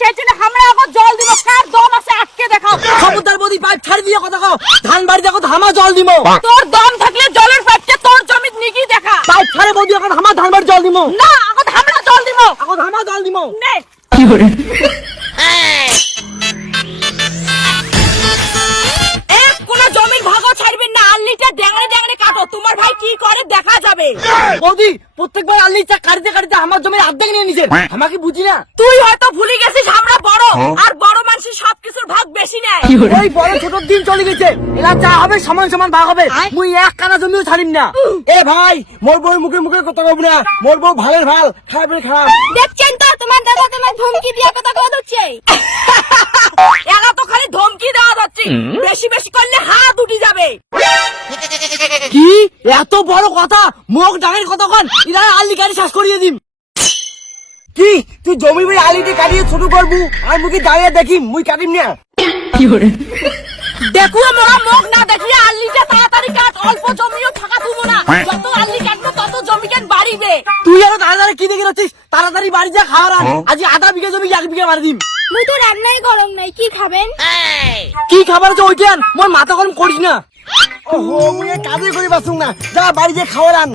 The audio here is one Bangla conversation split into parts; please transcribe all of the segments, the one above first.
সেই জন্য আমরা এখন জল দিব। কার দম আছে আটকে দেখাও। খবরদার বৌদি পাইপ ছাড়ি দিয়ে কথা কও। ধান বাড়ি দেখো ধামা জল দিব। তোর দম থাকলে জলের পাইপটা তোর জমিত নিগি দেখা। পাইপ ছাড়ে বৌদি এখন ধামা ধান বাড়ি জল দিব। না এখন আমরা জল দিব। এখন ধামা জল দিব। নে কি করে এক কোন জমির ভাগও ছাড়বেন না। আল্লিটা ড্যাংড়ে ড্যাংড়ে কাটো। তোমার ভাই কি করে দেখা যাবে। বৌদি প্রত্যেকবার আল্লি চা কাটতে কাটতে আমার জমির অর্ধেক নিয়ে নিছেন। আমাকে বুঝি না। তুই হয়তো ভুলে গেছিস আমরা বড়, আর বড় মানুষের সবকিছুর ভাগ বেশি নেয়। ওই বড় ছোট দিন চলে গেছে। এলা যা হবে সমান সমান ভাগ হবে। মুই এক কানা জমিও ছাড়িম না। এ ভাই মোর বউ মুখে মুখে কথা কব না। মোর বউ ভালের ভাল, খারাপের খারাপ। দেখছেন তো তোমার দাদা তোমার ধমকি দিয়ে কথা কওয়া হচ্ছে। এরা তো খালি ধমকি দেওয়া যাচ্ছে। বেশি বেশি করলে হাত উঠে যাবে। কি এত বড় কথা মুখ ডাঙের কতক্ষণ ইরা আল্লি কাটি শেষ করিয়ে দিম। কি তুই জমি বাড়ি আলিটি কাটিয়ে ছোট করবু আর মুখে দাঁড়িয়ে দেখি মুই কাটিম না। কি করে দেখো মোরা মুখ না দেখিয়ে আল্লিটা তাড়াতাড়ি কাট। অল্প জমিও ফাঁকা থুবো না। যত আল্লি কাটবো তত জমি কেন বাড়িবে। তুই আরো তাড়াতাড়ি কি দেখে রাখছিস? তাড়াতাড়ি বাড়ি যা খাওয়ার আজ আধা বিঘা জমি 1 বিঘা মারি দিম। মুই তো রান্নাই গরম নাই, কি খাবেন? কি খাবার আছে ওইটান মোর মাথা গরম করিস না। ওহো মুই কাজে করি বাসুম না। যা বাড়ি যা খাওয়ার আন।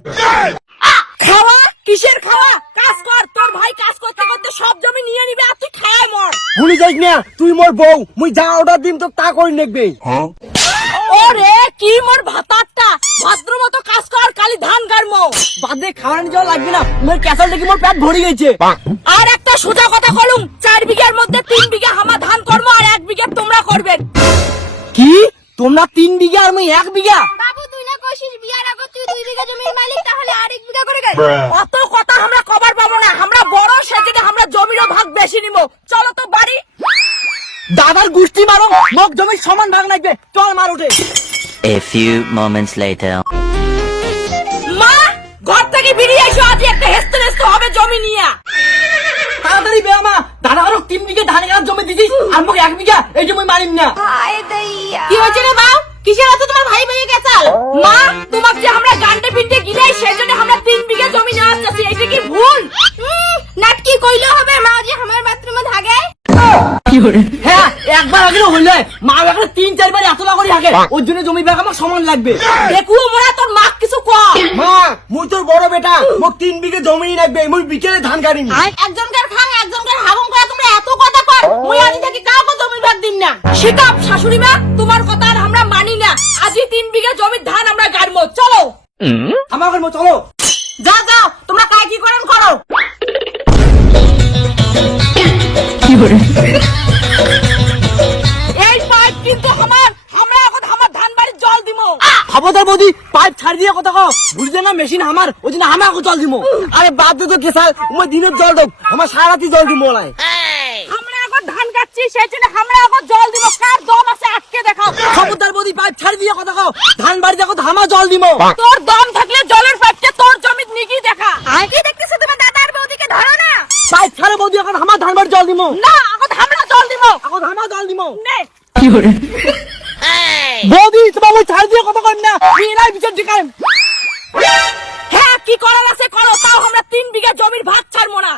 খাওয়া কিসের খাওয়া? কাজ কর। তোর ভাই কাজ করতে করতে সব জমি নিয়ে নিবে আর তুই খায় মর। ভুলি যাইস না তুই মোর বউ। মুই যা অর্ডার দিম তো তা করি নেকবে। ওরে কি মোর ভাতারটা ভদ্র মতো কাজ কর। কালি ধান গাড়মো বাদে খাওয়ার যাওয়া লাগবে না। মোর ক্যাসাল দেখি মোর পেট ভরে গেছে। আর একটা সোজা কথা কলুম। 4 বিঘার মধ্যে 3 বিঘা হামা ধান করবো আর 1 বিঘা তোমরা করবেন। কি তোমরা 3 বিঘা আর মুই 1 বিঘা? বাবু তুই না কইছিস বিয়ার আগে তুই 2 বিঘা জমির মালিক, তাহলে আর 1 বিঘা করে গাই। অত কথা আমরা কভার পাবো না। আমরা বড় সেজন্য আমরা জমিরও ভাগ বেশি নিব। চলো তো বাড়ি। দাদার গুষ্টি মারো মোক জমির সমান ভাগ লাগবে। চল মার উঠে। A few moments later. মা ঘর থেকে বেরিয়ে এসো। আজ একটা হেস্তে হেস্তে হবে জমি নিয়ে। তাড়াতাড়ি বে আমা। দাদা আরো 3 বিঘা ধান গাছ জমি দিছিস আর মোক 1 বিঘা এই জমি মারিম না। কি হয়েছে রে বাউ? কিসের এত তোমার ভাই ভাই গেছাল? মা তোমাকে যে আমরা গান্ডে পিন্ডে গিলাই সেজন্য আমরা 3 বিঘা জমি নেওয়া চাচ্ছি। এটা কি ভুল? নাটকি কইলে হবে। মা যে আমার বাথরুমে থাকে। কি করে হ্যাঁ একবার আগে হইলে মা এখন 3-4 বার এত লাগরি থাকে। ওর জন্য জমি ভাগ আমার সমান লাগবে। দেখুও মোরা তোর মা কিছু কর। মা মুই তোর বড় বেটা। মোক 3 বিঘা জমি লাগবে। মুই বিকেলে ধান কাটিম। একজনকার খাং একজনকার হাগম করে তোমরা এত কথা কর। মুই আজ থেকে কাউকে জমি ভাগ দিন না। শিকাপ শাশুড়ি মা তোমার কথা আর আমরা মানি না। আজই 3 বিঘা জমির ধান আমরা গাড়বো। চলো আমার ঘর চলো। যা যাও তোমরা কাজ কি করেন করো। এই পাইপ কিন্তু আমার। আমরা এখন আমার ধান বাড়ির জল দিমু। খবরদার বৌদি পাইপ ছাড় দিয়ে কথা কও। বুঝলে না মেশিন আমার ওই জন্য আমি আকৌ জল দিমু। আরে বাদ দে তো কেসাল মই দিনের জল দেব। আমার সারা রাতি জল দিমু ওলাই। আমরা এখন ধান কাটছি সেই জন্য আমরা এখন জল দিব। কার দম আছে আটকে দেখাও। খবরদার বৌদি পাইপ ছাড় দিয়ে কথা কও। ধান বাড়ি দেখো ধামা জল দিমু। তোর দম থাকলে জলের পাইপটা তোর জমিত নিগি দেখা। কি দেখতেছ তুমি? দাদার বৌদিকে ধরো না। পাইপ ছাড়ে বৌদি এখন আমার ধান বাড়ি জল দিমু। না এখন আমরা জল দিব। এখন ধামা জল দিমু। নে কি করে বৌদি তোমার ওই ছাড় দিয়ে কথা কই না। এরাই বিচার দিকাম। হ্যাঁ কি করার আছে করো। তাও আমরা 3 বিঘা জমির ভাগ ছাড়বো না।